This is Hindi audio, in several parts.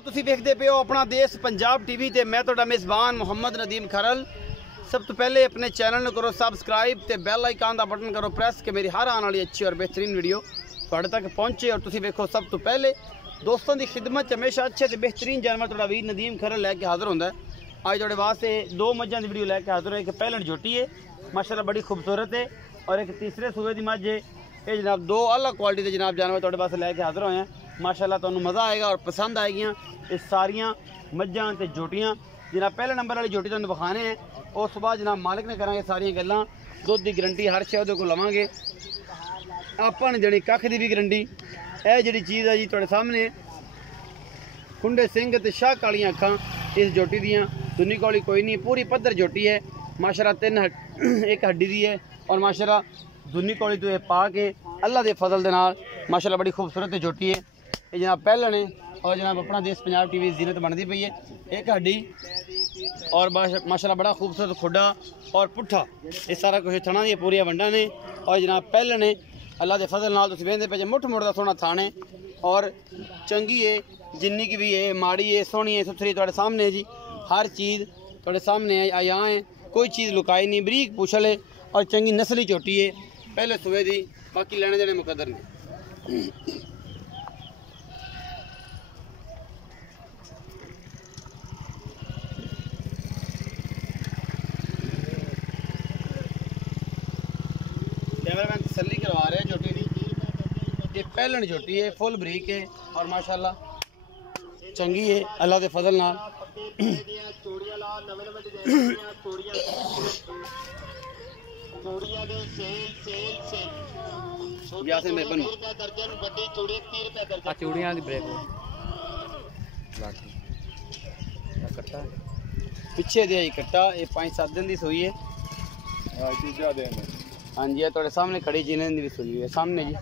तुसी देखते पे हो अपना देश पंजाब टीवी ते मैं तुहाडा मेज़बान मुहम्मद नदीम खरल। सब तो पहले अपने चैनल को करो सबसक्राइब ते बैल आइकन का बटन करो प्रेस कि मेरी हर आने वाली अच्छी और बेहतरीन वीडियो तुहाडे तक पहुँचे और तुसी देखो सब तो पहले। दोस्तों की खिदमत हमेशा अच्छे तो बेहतरीन जानवर तुहाडा वीर नदीम खरल लैके हाजिर होंदा है। अज तुहाडे वास्ते दो मझां की वीडियो लैके हाजिर है। एक पैलन झोटी है माशाल्लाह बड़ी खूबसूरत है और एक तीसरे सूबे की मझ है। ये जनाब दो अलग क्वालिटी के जनाब जानवर तुहाडे वास्ते लैके हाजिर होए हैं। माशाल्लाह तुहानू मज़ा आएगा और पसंद आएगियाँ ये सारियाँ मझां ते झोटियाँ। जनाब पहले नंबर वाली झोटी तुहानू विखाने हैं उस बाद जनाब मालिक ने करांगे सारियां गल्लां। दुध की गारंटी हर शे उहदे कोल लवांगे आपां ने देनी कख दी भी गारंटी। यह जिहड़ी चीज़ है जी तुहाडे सामने खुंडे सिंह ते शाह कालियां अखां इस झोटी दियां। दुनी कौली कोई नहीं, पूरी पद्धर झोटी है माशाल्लाह। एक हड्डी दी है और माशाल्लाह दुनी कौली तो पा के अल्लाह के फजल दे नाल माशाल्लाह बड़ी खूबसूरत झोटी है। ये जनाब पहलन है और जनाब अपना देश पंजाब टीवी जीनत बनती पई है। एक हड्डी और माशाल्लाह बड़ा खूबसूरत खुडा और पुट्ठा ये सारा कुछ थणा दी पूरी वंडा ने। और जनाब पहलन है अल्लाह के फजल नाल तुसीं वेंदे पे मुठ मुठ दा सोहना थाने और चंगी है जिन्नी की भी है माड़ी है सोहनी है सुथरी तुहाडे सामने है जी। हर चीज़ तुहाडे सामने है आया है, कोई चीज़ लुकाई नहीं, बरीक पूछल है और चंगी नस्ली झोटी है पहले सुबह दी। बाकी लेने देने मुकद्दर ने। कैमरामैन तसल्ली करवा रहे हैं झोटी की। ये पहलन झोटी है फुल बरीक है और माशाल्लाह चंगी है अल्लाह के फजल नाल। पिछे दे कट्टा ये 5-7 दिन की सूई है। हाँ जी थोड़े सामने खड़ी जी की भी सूई है सामने जी।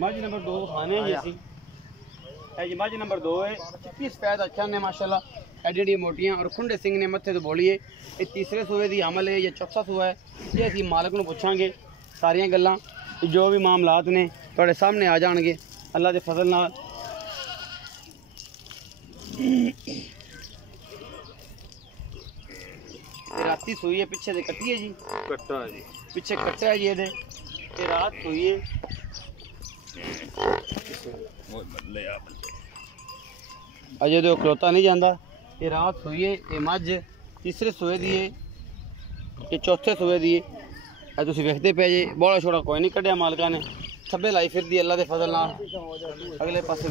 मझ नंबर 2 खाने जी असी जी। मझ नंबर 2 है 21 पैद अच्छा ने माशाल्लाह एडी एडी मोटियां और खुंडे सिंह ने मत्थे तो बोली है। ये तीसरे सूबे की अमल है या चौथा सूबा है ये असी मालिक को पूछांगे सारियां गल्लां जो भी मामलात ने तुहाडे सामने आ जाएंगे अल्लाह के फजल नाल। राती सूई है पिछे दे कट्टी है जी कट्टा है जी पिछे कट्टा है जी ये रात सूई है। अजय तो खलोता नहीं जाता ये रात सूई है। ये मझ तीसरे सूए दी है ये चौथे सूए दी है। तुम वेखते पे जी बौला छोड़ा कोई नहीं कढ़िया मालिका ने खब्बे लाई फिर दी अल्लाह के फजल नाल अगले पासे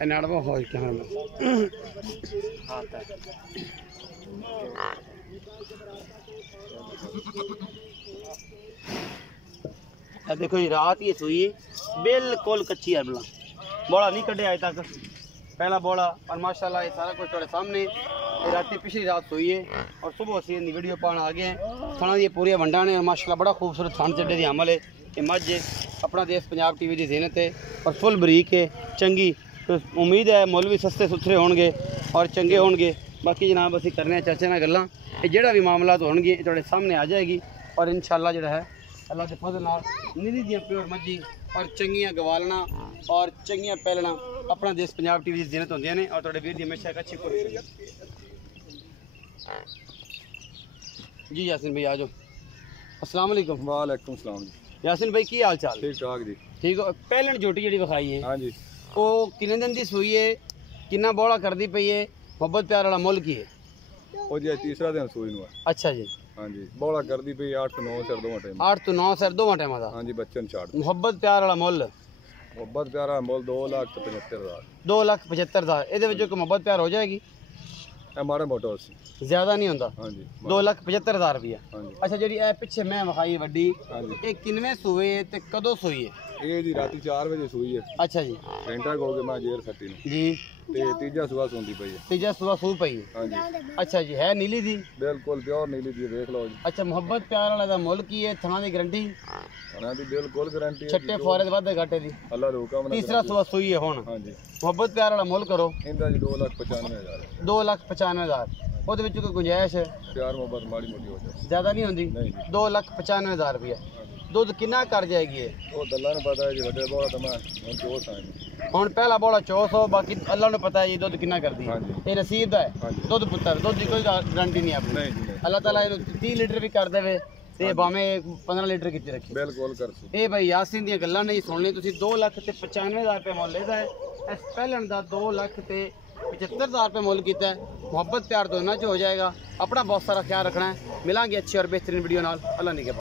नाड़वा फौज के हाँ देखो ये रात ये सूई बिल्कुल कच्ची है बला बोला नहीं कढ़े अज तक पहला बोला और माशाल्लाह ये सारा कुछ थोड़े सामने। ये रात पिछली रात सूई है और सुबह असी वीडियो पाने आ गए हैं। थाना दी पूरी वंडा ने माशाल्लाह बड़ा खूबसूरत थान चड्डे की अमल है। ये मझ अपना देश पंजाब टीवी की जीनत है और फुल बरीक है चंगी। तो उम्मीद है मुल भी सस्ते सुथरे होंगे और चंगे होंगे। बाकी जनाब असी करने चाचे ना गल्लां जोड़ा भी मामलात होंगे थोड़े सामने आ जाएगी और इंशाल्लाह जो है अल्लाह के फजल नाल निधि दियाँ प्योर मझी और चंगियाँ गवालना और चंगियाँ पैलना अपना देश पंजाब टीवी की जीनत होंदियां ने और थोड़े वीर दी हमेशा एक अच्छी कोशिश जी। यासिन भाई आ जाओ। अस्सलाम वालेकुम। वालेकुम सलाम। यासिन भाई की हाल चाल? ठीक ठाक जी। ठीक हो। पहलन झोटी जी विखाई है हाँ जी वो किन्ने दिन की सूई है किन्ना बौला करती पई है मोहब्बत प्यार वाला मुल की है? वो जी तीसरा दिन सूई नु है। अच्छा जी। हाँ जी बौला करदी पई 8 तो 9 सिर दोवां टाइम 8 तो 9 सिर दोवां टाइम दा। हाँ जी बच्चन छाड़ मोहब्बत प्यार वाला मुल मोहब्बत प्यार वाला मुल 2,75,000 2,75,000 ਇਹਦੇ ਵਿੱਚ ਕੋਈ मोहब्बत प्यार हो जाएगी? माड़ा मोटा ज्यादा नहीं होता। हाँ जी 2,75,000 रुपया। हाँ जी। अच्छा जी ए पिछे मैं विखाई वड्डी हाँ जी ये किनवे सूए ते कदों सूई है? ਇਹ ਜੀ ਰਾਤੀ 4 ਵਜੇ ਸੂਈ ਹੈ। ਅੱਛਾ ਜੀ, ਘੰਟਾ ਕੁ ਹੋ ਗਿਆ ਮੈਂ ਜੇਰ ਸੱਟੀ ਨੂੰ ਜੀ ਤੇ ਤੀਜਾ ਸੂਆ ਸੁੰਦੀ ਪਈ ਹੈ। ਤੀਜਾ ਸੂਆ ਸੂ ਪਈ ਹੈ। ਹਾਂਜੀ ਅੱਛਾ ਜੀ, ਹੈ ਨੀਲੀ ਦੀ? ਬਿਲਕੁਲ ਪਿਓਰ ਨੀਲੀ ਦੀ ਦੇਖ ਲਓ ਜੀ। ਅੱਛਾ, ਮੁਹੱਬਤ ਪਿਆਰ ਵਾਲਾ ਦਾ ਮੁੱਲ ਕੀ ਹੈ? ਥਾਂ ਦੀ ਗਰੰਟੀ? ਉਹਨਾਂ ਦੀ ਬਿਲਕੁਲ ਗਾਰੰਟੀ ਹੈ। ਛੱਟੇ ਫੁਆਰੇ ਦੇ ਵਾਧੇ ਘਾਟੇ ਦੀ? ਅੱਲਾ ਦਾ ਹੁਕਮ ਨਾਲ। ਤੀਸਰਾ ਸੂਆ ਸੂਈ ਹੈ ਹੁਣ। ਹਾਂਜੀ ਮੁਹੱਬਤ ਪਿਆਰ ਵਾਲਾ ਮੁੱਲ ਕਰੋ ਇਹਦਾ ਜੀ 2,95,000 2,95,000 ਉਹਦੇ ਵਿੱਚ ਕੋਈ ਗੁੰਜਾਇਸ਼ ਹੈ? ਪਿਆਰ ਮੁਹੱਬਤ ਮਾੜੀ ਮੋਟੀ ਹੋ ਜਾਏ, ਜ਼ਿਆਦਾ ਨਹੀਂ ਹੁੰਦੀ? ਨਹੀਂ ਜੀ। 2,95,000 ਰੁਪਏ। ਦੁੱਧ ਕਿੰਨਾ ਕਰ ਜਾਏਗੀ ਇਹ? ਉਹ ਦੱਲਾਂ ਨੂੰ ਪਤਾ ਹੈ ਜੀ, ਵੱਡੇ ਬੋਲਾ ਤਾਂ ਮੈਂ ਹੁਣ ਚੋਰ ਸਾਂ। ਹੁਣ ਪਹਿਲਾ ਬੋਲਾ 400, ਬਾਕੀ ਅੱਲਾ ਨੂੰ ਪਤਾ ਹੈ ਜੀ ਦੁੱਧ ਕਿੰਨਾ ਕਰਦੀ ਹੈ। ਹਾਂਜੀ। ਇਹ ਨਸੀਬ ਦਾ ਹੈ। ਹਾਂਜੀ। ਦੁੱਧ ਪੁੱਤਰ, ਦੁੱਧ ਦੀ ਕੋਈ ਗਾਰੰਟੀ ਨਹੀਂ ਆਪਣੀ। ਨਹੀਂ ਜੀ ਨਹੀਂ, ਅੱਲਾਹ ਤਾਲਾ ਇਹਨੂੰ 30 ਲੀਟਰ ਵੀ ਕਰ ਦੇਵੇ ਤੇ ਭਾਵੇਂ 15 ਲੀਟਰ ਕੀਤੀ ਰੱਖੀ। ਬਿਲਕੁਲ ਕਰ ਸੀ। ਇਹ ਭਾਈ ਯਾਸੀਨ ਦੀਆਂ ਗੱਲਾਂ ਨਹੀਂ ਸੁਣਨੀ ਤੁਸੀਂ। 2,95,000 ਰੁਪਏ ਮੁੱਲ ਇਹਦਾ ਹੈ। ਇਸ ਪਹਿਲਣ ਦਾ 2,75,000 ਰੁਪਏ ਮੁੱਲ ਕੀਤਾ ਹੈ। ਮੁਹੱਬਤ ਪਿਆਰ ਦੋਨਾਂ 'ਚ ਹੋ ਜਾਏਗਾ। ਆਪਣਾ ਬਹੁਤ ਸਾਰਾ ਖਿਆਲ ਰੱਖਣਾ ਹੈ। ਮਿਲਾਂਗੇ ਅੱਛੀ ਔਰ ਬਿਹਤਰੀਨ ਵੀਡੀਓ ਨਾਲ। ਅੱਲਾ ਨਿਗਹਿਬਾਨ।